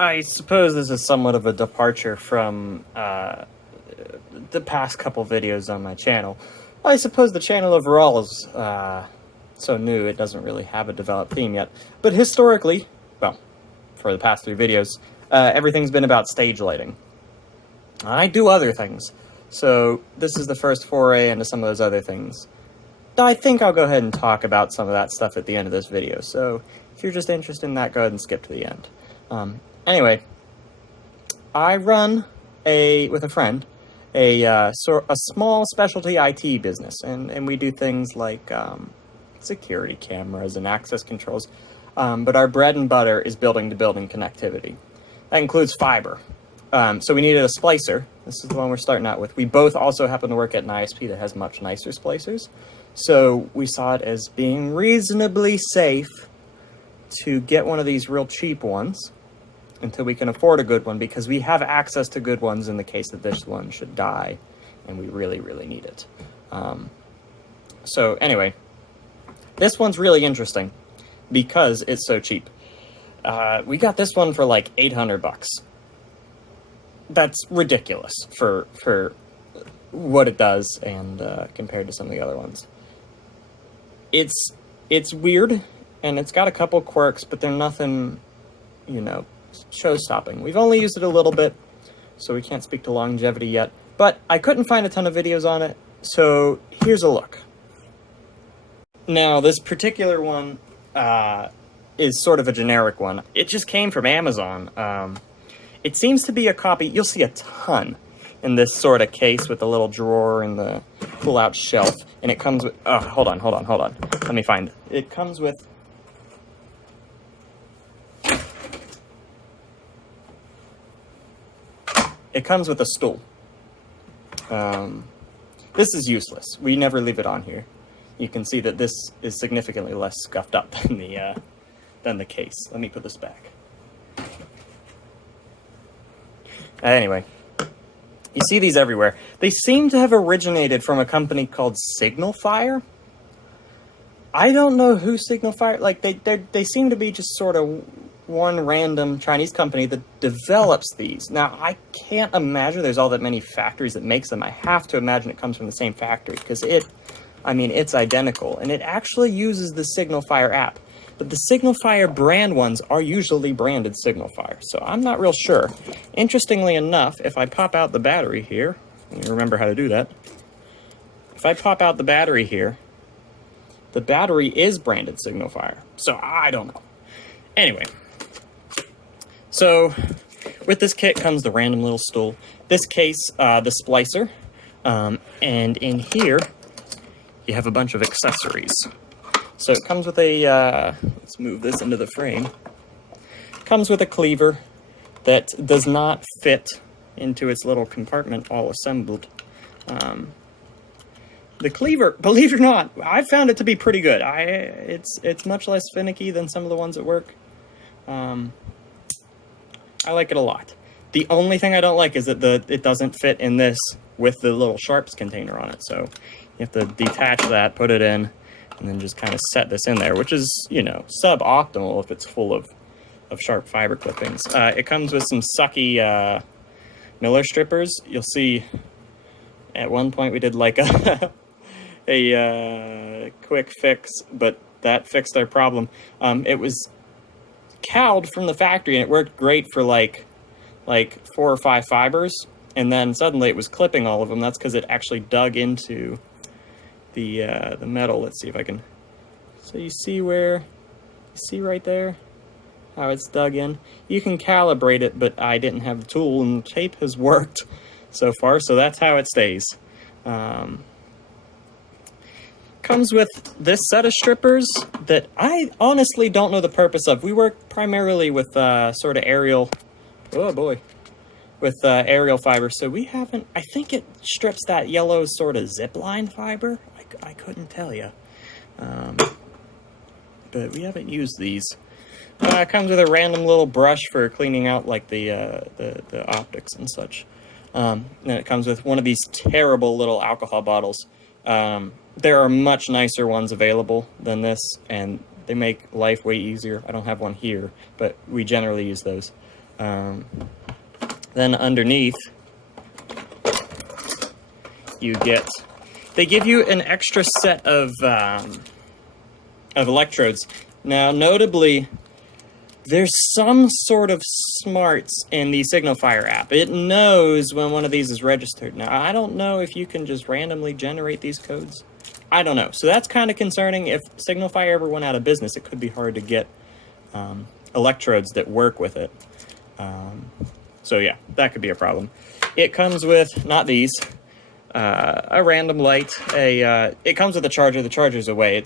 I suppose this is somewhat of a departure from the past couple videos on my channel. I suppose the channel overall is so new it doesn't really have a developed theme yet. But historically, well, for the past 3 videos, everything's been about stage lighting. I do other things, so this is the first foray into some of those other things. I think I'll go ahead and talk about some of that stuff at the end of this video, so if you're just interested in that, go ahead and skip to the end. Anyway, I run with a friend, a small specialty IT business, and we do things like security cameras and access controls, but our bread and butter is building-to-building connectivity. That includes fiber. So we needed a splicer. This is the one we're starting out with. We both also happen to work at an ISP that has much nicer splicers, so we saw it as being reasonably safe to get one of these real cheap ones until we can afford a good one, because we have access to good ones in the case that this one should die, and we really, really need it. So anyway, this one's really interesting because it's so cheap. We got this one for like $800. That's ridiculous for what it does, and compared to some of the other ones. It's weird, and it's got a couple quirks, but they're nothing, you know, show-stopping. We've only used it a little bit, so we can't speak to longevity yet, but I couldn't find a ton of videos on it, so here's a look. Now, this particular one is sort of a generic one. It just came from Amazon. It seems to be a copy. You'll see a ton in this sort of case with the little drawer and the pull-out shelf, and it comes with, oh, hold on. Let me find it. It comes with a stool. This is useless. We never leave it on here. You can see that this is significantly less scuffed up than the case. Let me put this back. Anyway, you see these everywhere. They seem to have originated from a company called Signalfire. I don't know who Signalfire, like they seem to be just sort of one random Chinese company that develops these. Now, I can't imagine there's all that many factories that makes them. I have to imagine it comes from the same factory, because it's identical, and it actually uses the Signalfire app. But the Signalfire brand ones are usually branded Signalfire, so I'm not real sure. Interestingly enough, if I pop out the battery here, you remember how to do that. If I pop out the battery here, the battery is branded Signalfire, so I don't know. Anyway, so with this kit comes the random little stool, this case, the splicer, and in here you have a bunch of accessories. So it comes with a, let's move this into the frame. It comes with a cleaver that does not fit into its little compartment all assembled. The cleaver, believe it or not, I found it to be pretty good. It's much less finicky than some of the ones at work. I like it a lot. The only thing I don't like is that it doesn't fit in this with the little sharps container on it. So you have to detach that, put it in, and then just kind of set this in there, which is, you know, suboptimal if it's full of sharp fiber clippings. It comes with some sucky Miller strippers. You'll see at one point we did like a quick fix, but that fixed our problem. It was cowled from the factory, and it worked great for like 4 or 5 fibers, and then suddenly it was clipping all of them. That's because it actually dug into the metal. Let's see if I can. So you see right there how it's dug in. You can calibrate it, but I didn't have the tool, and the tape has worked so far, so that's how it stays. Comes with this set of strippers that I honestly don't know the purpose of. We work primarily with sort of aerial, oh boy, with aerial fiber, so we haven't, I think it strips that yellow sort of zipline fiber. I couldn't tell you, but we haven't used these. It comes with a random little brush for cleaning out like the optics and such. And it comes with one of these terrible little alcohol bottles. There are much nicer ones available than this, and they make life way easier. I don't have one here, but we generally use those. Then underneath, you get, they give you an extra set of electrodes. Now, notably, there's some sort of smarts in the Signifier app. It knows when one of these is registered. Now, I don't know if you can just randomly generate these codes. I don't know. So that's kind of concerning. If Signifier ever went out of business, it could be hard to get electrodes that work with it. So yeah, that could be a problem. It comes with, not these, a random light, it comes with a charger. The charger's away.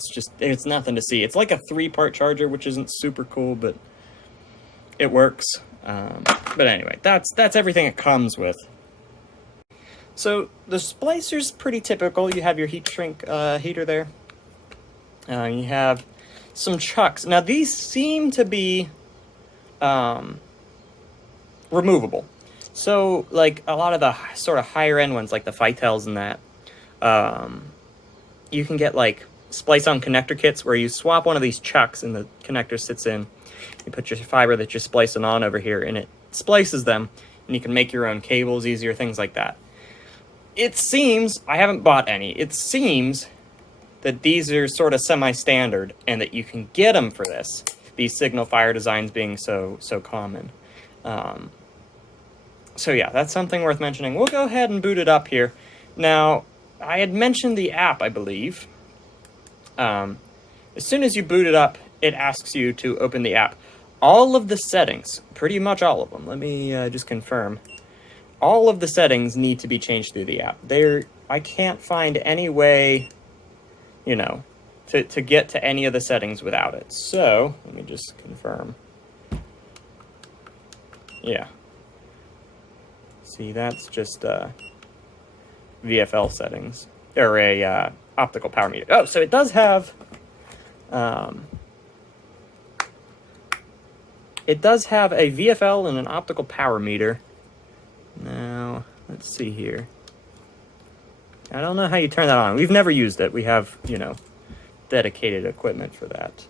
It's nothing to see. It's like a 3-part charger, which isn't super cool, but it works. But anyway, that's everything it comes with. So the Splicer's pretty typical. You have your heat shrink heater there. You have some chucks. Now these seem to be removable. So like a lot of the sort of higher end ones, like the Fitels and that, you can get like splice-on connector kits where you swap one of these chucks and the connector sits in. You put your fiber that you're splicing on over here and it splices them, and you can make your own cables easier, things like that. It seems, I haven't bought any, it seems that these are sort of semi-standard and that you can get them for this, these Signifier designs being so common. So yeah, that's something worth mentioning. We'll go ahead and boot it up here. Now, I had mentioned the app, I believe. As soon as you boot it up, it asks you to open the app. All of the settings, pretty much all of them, let me just confirm. All of the settings need to be changed through the app. I can't find any way, you know, to get to any of the settings without it. So, let me just confirm. Yeah. See, that's just VFL settings, or a optical power meter. Oh, so it does have, it does have a VFL and an optical power meter. Now, let's see here. I don't know how you turn that on. We've never used it. We have, you know, dedicated equipment for that.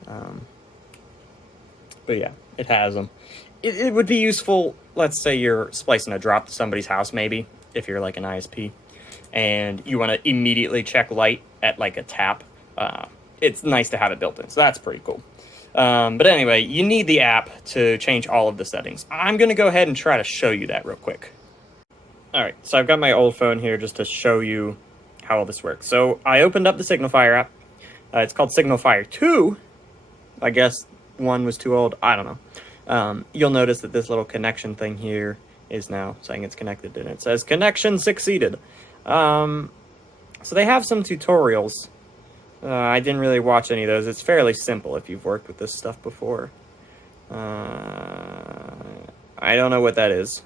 But yeah, it has them. It would be useful, let's say you're splicing a drop to somebody's house, maybe, if you're like an ISP, and you want to immediately check light at like a tap. It's nice to have it built in, so that's pretty cool. But anyway, you need the app to change all of the settings. I'm going to go ahead and try to show you that real quick. Alright, so I've got my old phone here just to show you how all this works. So I opened up the Signifier app. It's called Signifier 2. I guess 1 was too old. I don't know. You'll notice that this little connection thing here is now saying it's connected, and it says connection succeeded. So they have some tutorials. I didn't really watch any of those. It's fairly simple if you've worked with this stuff before. I don't know what that is.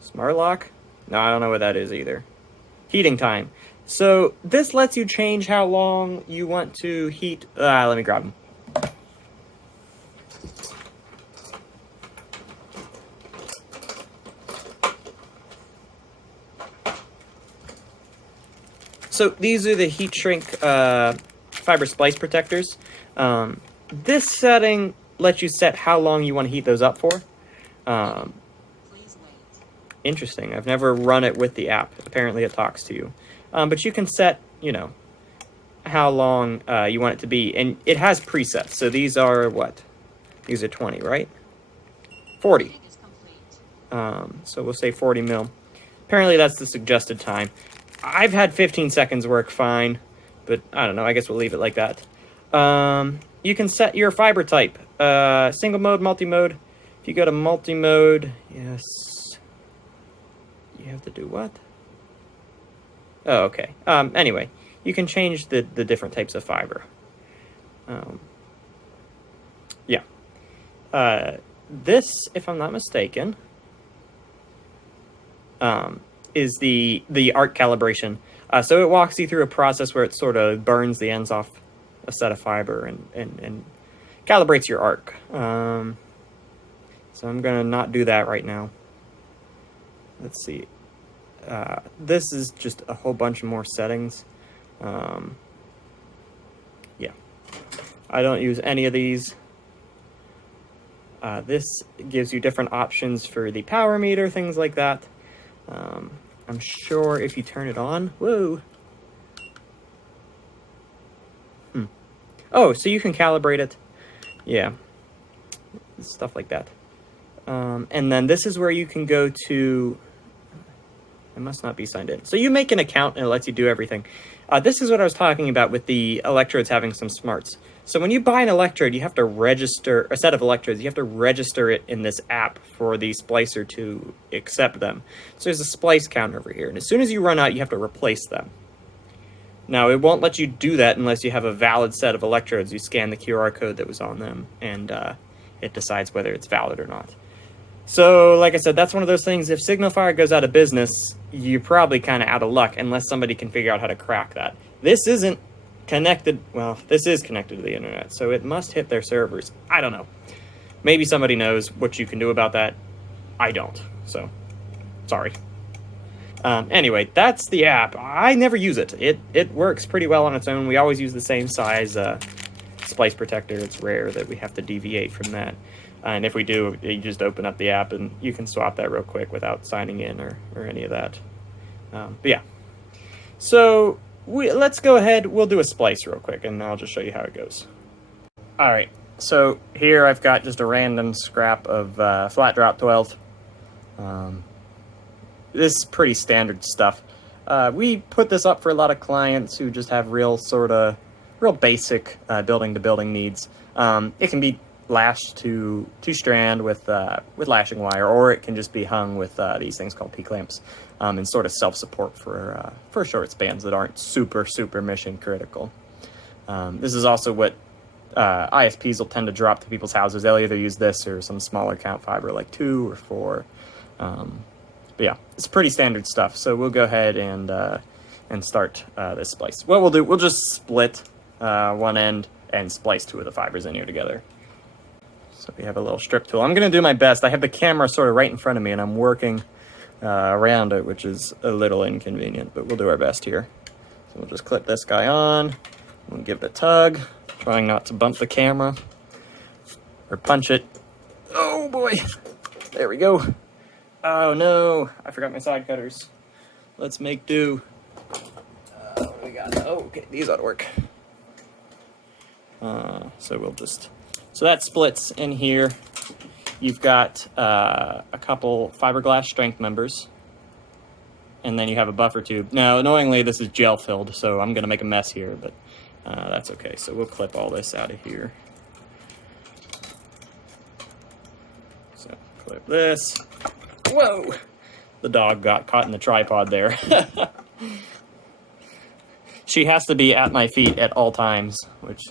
Smart lock? No, I don't know what that is either. Heating time. So this lets you change how long you want to heat. Let me grab them. So these are the heat shrink fiber splice protectors. This setting lets you set how long you want to heat those up for. Interesting. I've never run it with the app. Apparently it talks to you. But you can set, you know, how long you want it to be. And it has presets. So these are what? These are 20, right? 40. So we'll say 40 mil. Apparently that's the suggested time. I've had 15 seconds work fine, but I don't know. I guess we'll leave it like that. You can set your fiber type. Single mode, multi-mode. If you go to multi-mode, yes. You have to do what? Oh, okay. Anyway, you can change the different types of fiber. Yeah. This, if I'm not mistaken, is the arc calibration. So it walks you through a process where it sort of burns the ends off a set of fiber and calibrates your arc. So I'm going to not do that right now. Let's see. This is just a whole bunch of more settings. Yeah. I don't use any of these. This gives you different options for the power meter, things like that. I'm sure if you turn it on, whoa. Oh, so you can calibrate it. Yeah, stuff like that. And then this is where you can go to, I must not be signed in. So you make an account and it lets you do everything. This is what I was talking about with the electrodes having some smarts. So when you buy an electrode, you have to register, a set of electrodes, you have to register it in this app for the splicer to accept them. So there's a splice count over here, and as soon as you run out, you have to replace them. Now, it won't let you do that unless you have a valid set of electrodes. You scan the QR code that was on them, and it decides whether it's valid or not. So, like I said, that's one of those things. If Signalfire goes out of business, you're probably kind of out of luck unless somebody can figure out how to crack that. This isn't connected. Well, this is connected to the internet, so it must hit their servers. I don't know. Maybe somebody knows what you can do about that. I don't. So, sorry. Anyway, that's the app. I never use it. It works pretty well on its own. We always use the same size splice protector. It's rare that we have to deviate from that. And if we do, you just open up the app and you can swap that real quick without signing in or any of that. But yeah. So let's go ahead. We'll do a splice real quick and I'll just show you how it goes. All right. So here I've got just a random scrap of flat drop 12. This is pretty standard stuff. We put this up for a lot of clients who just have real basic building-to-building needs. It can be lashed to two-strand with lashing wire, or it can just be hung with these things called P-clamps and sort of self-support for short spans that aren't super mission critical. This is also what ISPs will tend to drop to people's houses. They'll either use this or some smaller count fiber like 2 or 4. But yeah, it's pretty standard stuff. So we'll go ahead and start this splice. What we'll do, we'll just split one end and splice 2 of the fibers in here together. So we have a little strip tool. I'm going to do my best. I have the camera sort of right in front of me and I'm working around it, which is a little inconvenient, but we'll do our best here. So we'll just clip this guy on. We'll give it a tug, trying not to bump the camera or punch it. Oh boy, there we go. Oh no, I forgot my side cutters. Let's make do. What do we got? Oh, okay, these ought to work. So we'll just, so that splits in here. You've got a couple fiberglass strength members, and then you have a buffer tube. Now, annoyingly, this is gel filled, so I'm gonna make a mess here, but that's okay. So we'll clip all this out of here. So clip this. Whoa! The dog got caught in the tripod there. She has to be at my feet at all times, which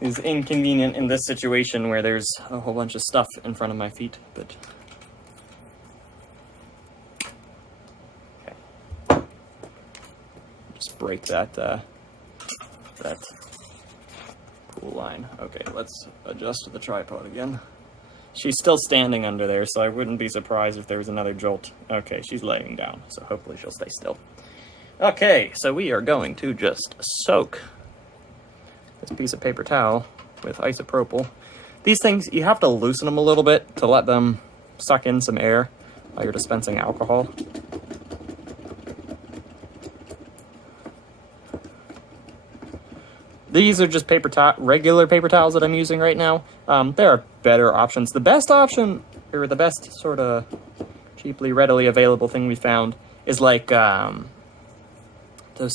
is inconvenient in this situation where there's a whole bunch of stuff in front of my feet, but... Okay. Just break that, that pull line. Okay, let's adjust the tripod again. She's still standing under there, so I wouldn't be surprised if there was another jolt. Okay, she's laying down, so hopefully she'll stay still. Okay, so we are going to just soak this piece of paper towel with isopropyl. These things, you have to loosen them a little bit to let them suck in some air while you're dispensing alcohol. These are just regular paper towels that I'm using right now. There are better options. The best option, or the best sort of cheaply, readily available thing we found is like those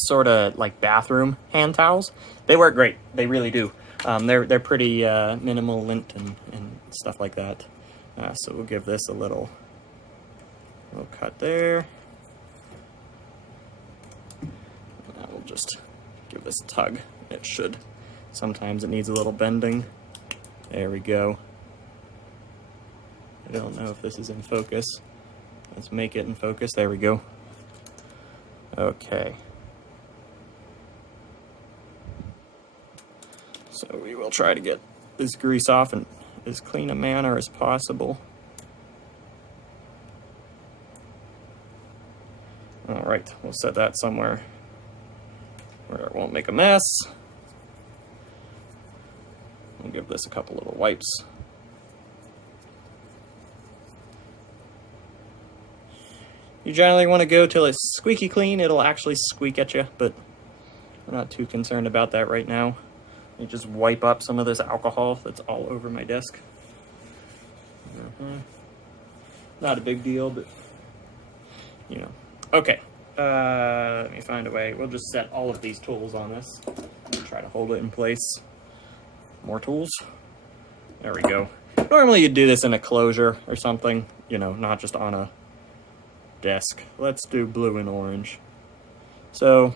sort of like bathroom hand towels. They work great. They really do. They're pretty minimal lint and stuff like that. So we'll give this a little cut there. And we'll just give this a tug. It should. Sometimes it needs a little bending. There we go. I don't know if this is in focus. Let's make it in focus. There we go. Okay. So we will try to get this grease off in as clean a manner as possible. All right, we'll set that somewhere where it won't make a mess. We'll give this a couple little wipes. You generally want to go till it's squeaky clean. It'll actually squeak at you, but we're not too concerned about that right now. You just wipe up some of this alcohol that's all over my desk. Not a big deal, but you know. Okay, let me find a way. We'll just set all of these tools on this. Try to hold it in place. More tools. There we go. Normally you'd do this in a closure or something, you know, not just on a desk. Let's do blue and orange. So,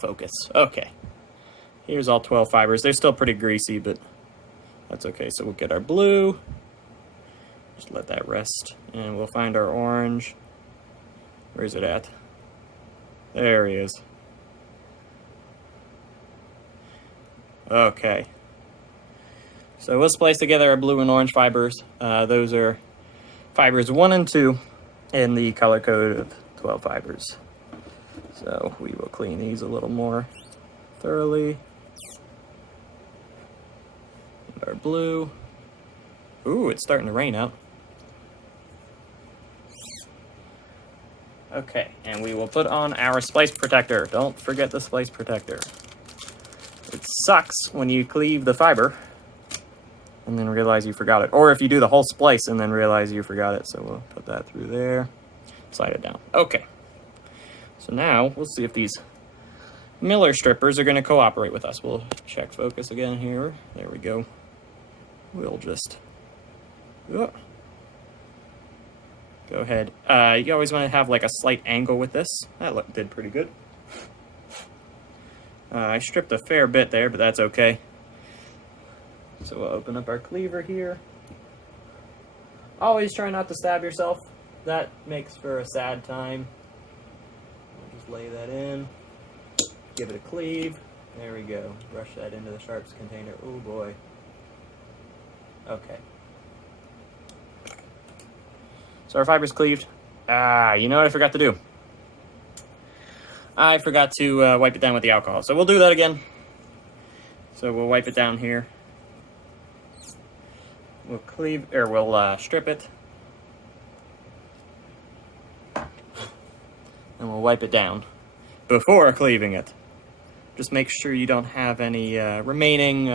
focus. Okay. Here's all 12 fibers. They're still pretty greasy, but that's okay. So we'll get our blue. Just let that rest. And we'll find our orange. Where is it at? There he is. Okay. So we'll splice together our blue and orange fibers. Those are fibers 1 and 2 in the color code of 12 fibers. So we will clean these a little more thoroughly. And our blue. Ooh, it's starting to rain out. Okay, and we will put on our splice protector. Don't forget the splice protector. It sucks when you cleave the fiber and then realize you forgot it. Or if you do the whole splice and then realize you forgot it. So we'll put that through there. Slide it down. Okay. So now we'll see if these Miller strippers are going to cooperate with us. We'll check focus again here. There we go. We'll just go ahead. You always want to have like a slight angle with this. That did pretty good. I stripped a fair bit there, but that's okay. So we'll open up our cleaver here. Always try not to stab yourself. That makes for a sad time. We'll just lay that in. Give it a cleave. There we go. Brush that into the sharps container. Oh boy. Okay. So our fiber's cleaved. You know what I forgot to do? I forgot to wipe it down with the alcohol. So we'll do that again. So we'll wipe it down here. We'll cleave, or we'll strip it. And we'll wipe it down before cleaving it. Just make sure you don't have any remaining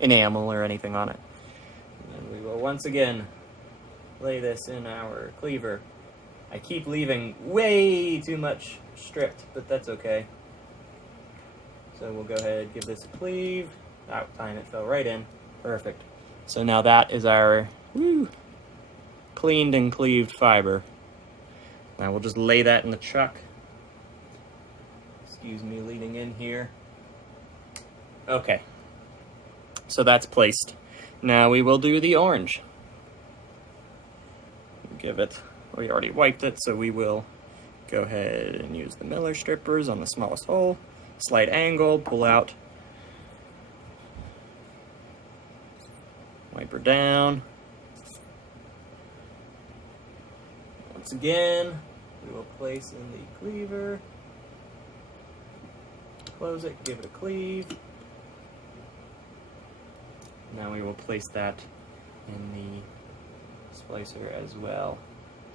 enamel or anything on it. And we will once again lay this in our cleaver. I keep leaving way too much stripped, but that's okay. So we'll go ahead and give this a cleave. That time it fell right in. Perfect. So now that is our cleaned and cleaved fiber. Now we'll just lay that in the chuck. Excuse me leaning in here. Okay. So that's placed. Now we will do the orange. Give it, we already wiped it, so we will go ahead and use the Miller strippers on the smallest hole. Slight angle, pull out. Wipe her down. Once again, we will place in the cleaver. Close it, give it a cleave. Now we will place that in the splicer as well.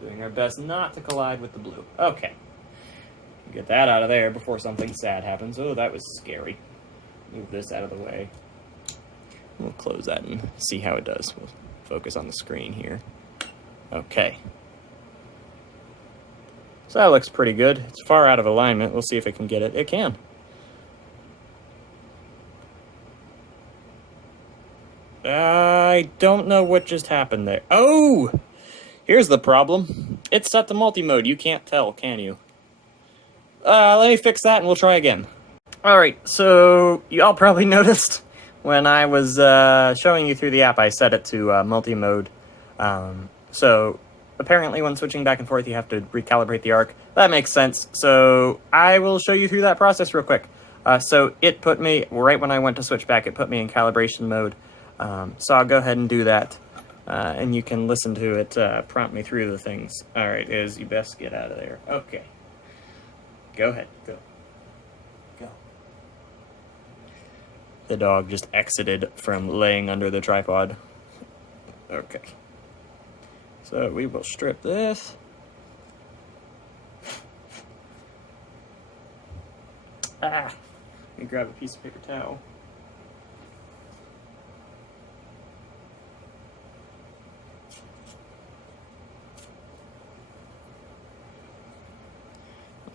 Doing our best not to collide with the blue. Okay. Get that out of there before something sad happens. Oh, that was scary. Move this out of the way. We'll close that and see how it does. We'll focus on the screen here. Okay. So that looks pretty good. It's far out of alignment. We'll see if it can get it. It can. I don't know what just happened there. Oh! Here's the problem. It's set to multi-mode. You can't tell, can you? Let me fix that and we'll try again. Alright, so you all probably noticed when I was showing you through the app, I set it to multi-mode. So apparently when switching back and forth, you have to recalibrate the arc. That makes sense. So I will show you through that process real quick. So it put me, right when I went to switch back, it put me in calibration mode. So I'll go ahead and do that. And you can listen to it prompt me through the things. Alright, you best get out of there. Okay. Go ahead. Go. Go. The dog just exited from laying under the tripod. Okay. So we will strip this. Let me grab a piece of paper towel.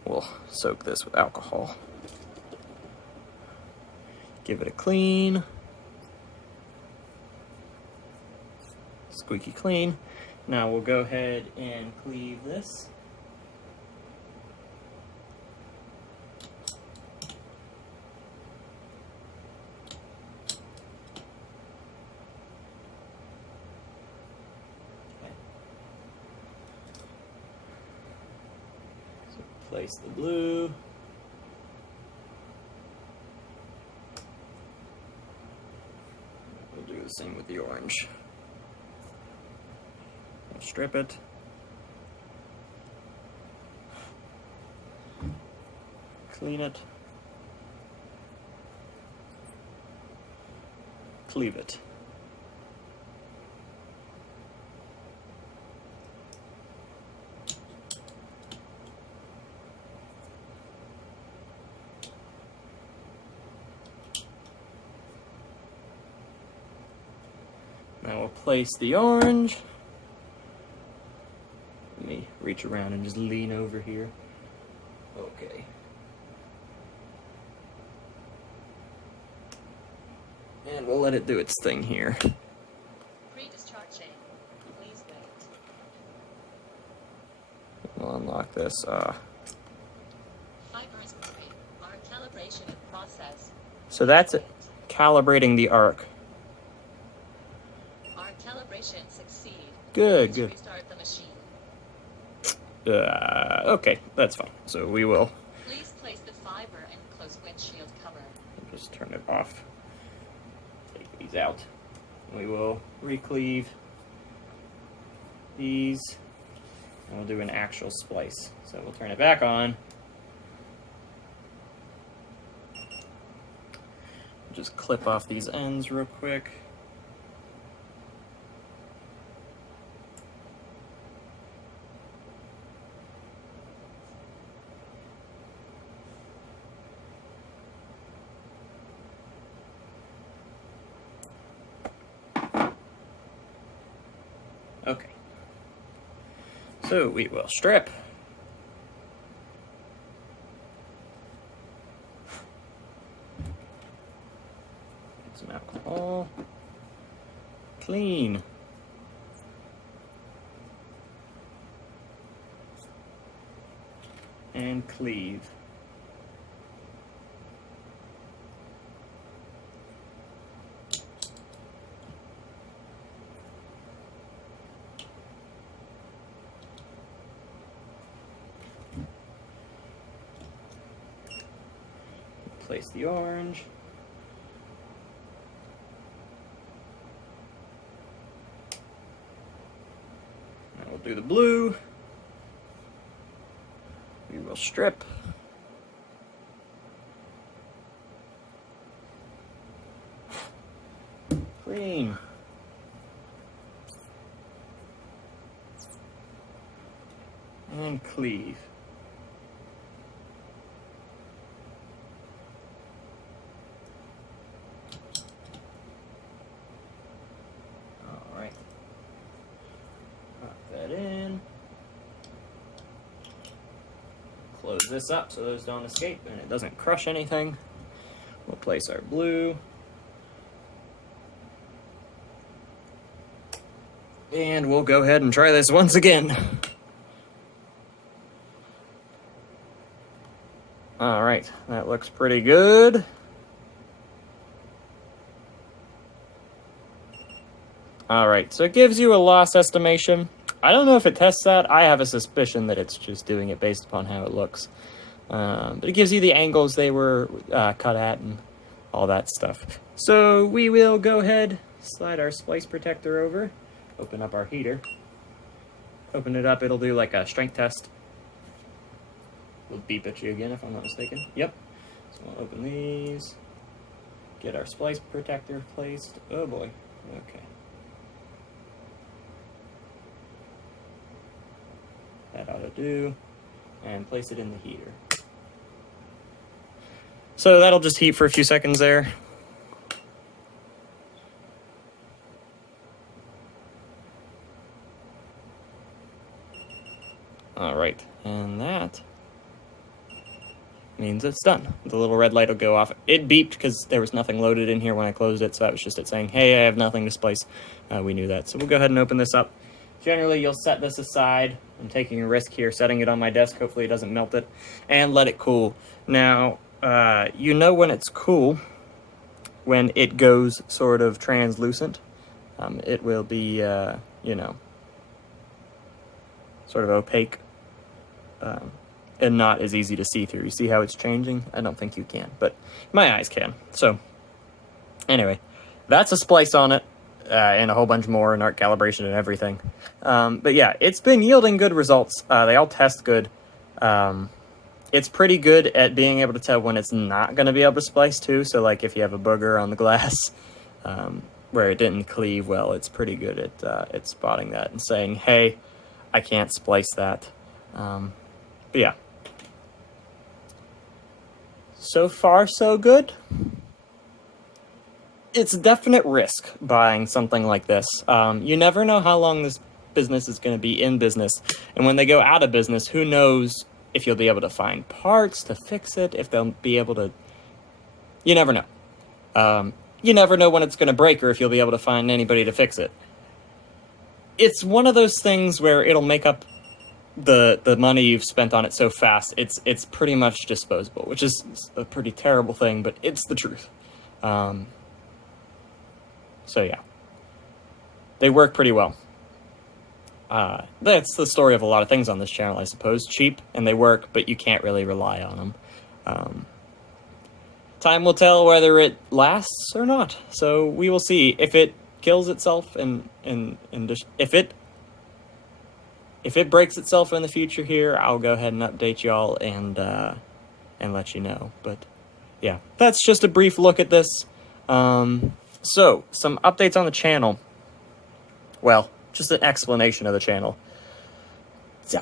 We'll soak this with alcohol. Give it a clean. Squeaky clean. Now we'll go ahead and cleave this. Okay. So place the blue. We'll do the same with the orange. Strip it. Clean it. Cleave it. Now we'll place the orange. Let me reach around and just lean over here. Okay. And we'll let it do its thing here. Pre-discharging. Please wait. We'll unlock this. Fibers moving. Our calibration process. So that's it. Calibrating the arc. Our calibration succeed. Good, Please good. restart the machine. Okay, that's fine. So we will Please place the fiber and close windshield cover. just turn it off. Take these out. We will recleave these. And we'll do an actual splice. So we'll turn it back on. Just clip off these ends real quick. Okay. So we will strip. Get some alcohol. Clean. And cleave. Place the orange. Now we'll do the blue. We will strip. Green. And cleave. Alright. Pop that in. Close this up so those don't escape and it doesn't crush anything. We'll place our blue. And we'll go ahead and try this once again. Alright, that looks pretty good. Alright, so it gives you a loss estimation. I don't know if it tests that. I have a suspicion that it's just doing it based upon how it looks. But it gives you the angles they were cut at and all that stuff. So we will go ahead, slide our splice protector over, open up our heater. Open it up, it'll do like a strength test. We'll beep at you again if I'm not mistaken. Yep. So we'll open these, get our splice protector placed. Oh boy, okay. that ought to do. And place it in the heater. So that'll just heat for a few seconds there. All right, and that means it's done. The little red light will go off. It beeped because there was nothing loaded in here when I closed it, so that was just it saying, hey, I have nothing to splice. We knew that. So we'll go ahead and open this up. Generally, you'll set this aside. I'm taking a risk here, setting it on my desk. Hopefully it doesn't melt it. And let it cool. Now, you know when it's cool, when it goes sort of translucent. It will be, you know, sort of opaque. And not as easy to see through. You see how it's changing? I don't think you can, but my eyes can. So, anyway, that's a splice on it, and a whole bunch more, and art calibration and everything. But yeah, it's been yielding good results. They all test good. It's pretty good at being able to tell when it's not going to be able to splice too. So like if you have a booger on the glass where it didn't cleave well, it's pretty good at spotting that and saying, hey, I can't splice that. But yeah. So far, so good. It's a definite risk buying something like this. You never know how long this business is going to be in business. And when they go out of business, who knows if you'll be able to find parts to fix it, if they'll be able to... You never know. You never know when it's going to break or if you'll be able to find anybody to fix it. It's one of those things where it'll make up the money you've spent on it so fast, it's pretty much disposable, which is a pretty terrible thing, but it's the truth. So yeah, they work pretty well. That's the story of a lot of things on this channel, I suppose. Cheap, and they work, but you can't really rely on them. Time will tell whether it lasts or not, so we will see. If it kills itself and if it breaks itself in the future here, I'll go ahead and update y'all and let you know. But yeah, that's just a brief look at this. So, some updates on the channel. Well, just an explanation of the channel.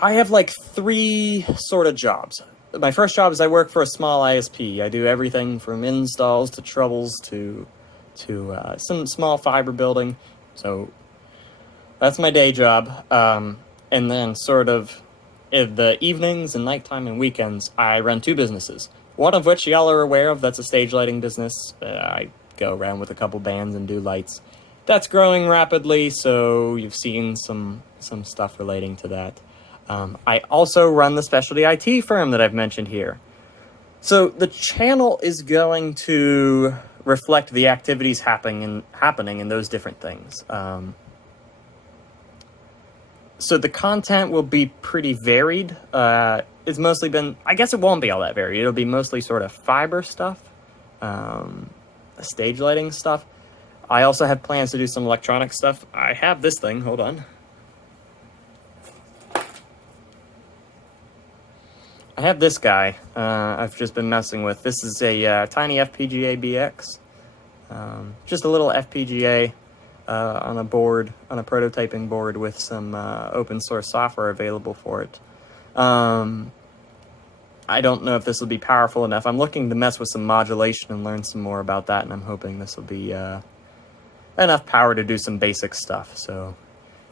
I have like 3 sort of jobs. My first job is I work for a small ISP. I do everything from installs to troubles to some small fiber building. So that's my day job. And then sort of in the evenings and nighttime and weekends, I run 2 businesses. One of which y'all are aware of, that's a stage lighting business. I go around with a couple bands and do lights. That's growing rapidly, so you've seen some stuff relating to that. I also run the specialty IT firm that I've mentioned here. So the channel is going to reflect the activities happening in those different things. So the content will be pretty varied. It's mostly been, I guess it won't be all that varied. It'll be mostly sort of fiber stuff, stage lighting stuff. I also have plans to do some electronic stuff. I have this thing, hold on. I have this guy I've just been messing with. This is a tiny FPGA BX. Just a little FPGA on a board, on a prototyping board with some open source software available for it. I don't know if this will be powerful enough. I'm looking to mess with some modulation and learn some more about that, and I'm hoping this will be enough power to do some basic stuff. So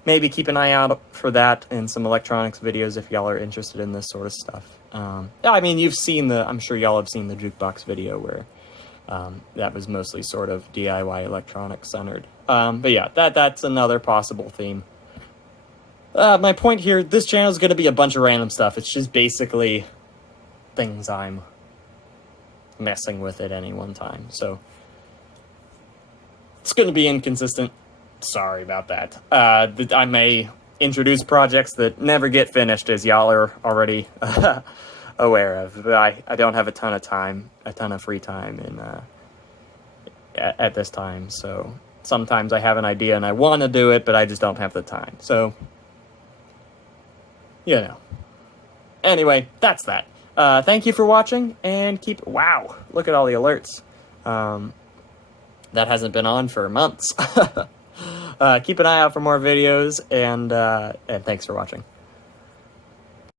maybe keep an eye out for that and some electronics videos if y'all are interested in this sort of stuff. Yeah, I mean, you've seen I'm sure y'all have seen the jukebox video where that was mostly sort of DIY electronics centered. But yeah, that's another possible theme. My point here, this channel is going to be a bunch of random stuff. It's just basically things I'm messing with at any one time. So it's going to be inconsistent. Sorry about that. I may introduce projects that never get finished, as y'all are already aware of. But I don't have a ton of free time at this time. So sometimes I have an idea and I want to do it, but I just don't have the time. So, you know. Anyway, that's that. Thank you for watching, and wow, look at all the alerts. That hasn't been on for months. Keep an eye out for more videos, and thanks for watching.